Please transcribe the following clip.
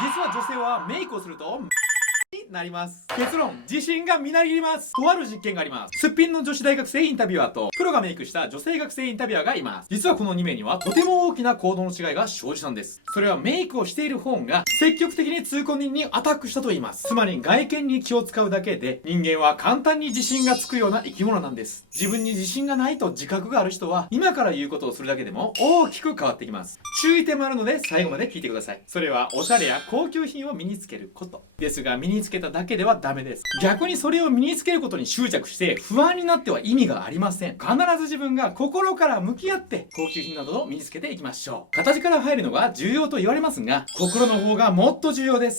実は女性はメイクをするとになります。結論、自信がみなぎります。とある実験があります。すっぴんの女子大学生インタビュアーとプロがメイクした女性学生インタビュアーがいます。実はこの2名にはとても大きな行動の違いが生じたんです。それはメイクをしている方が積極的に通行人にアタックしたと言います。つまり外見に気を使うだけで人間は簡単に自信がつくような生き物なんです。自分に自信がないと自覚がある人は今から言うことをするだけでも大きく変わってきます。注意点もあるので最後まで聞いてください。それはおしゃれや高級品を身につけることですが、身につけただけではダメです。逆にそれを身につけることに執着して不安になっては意味がありません。必ず自分が心から向き合って高級品などを身につけていきましょう。形から入るのが重要と言われますが、心の方がもっと重要です。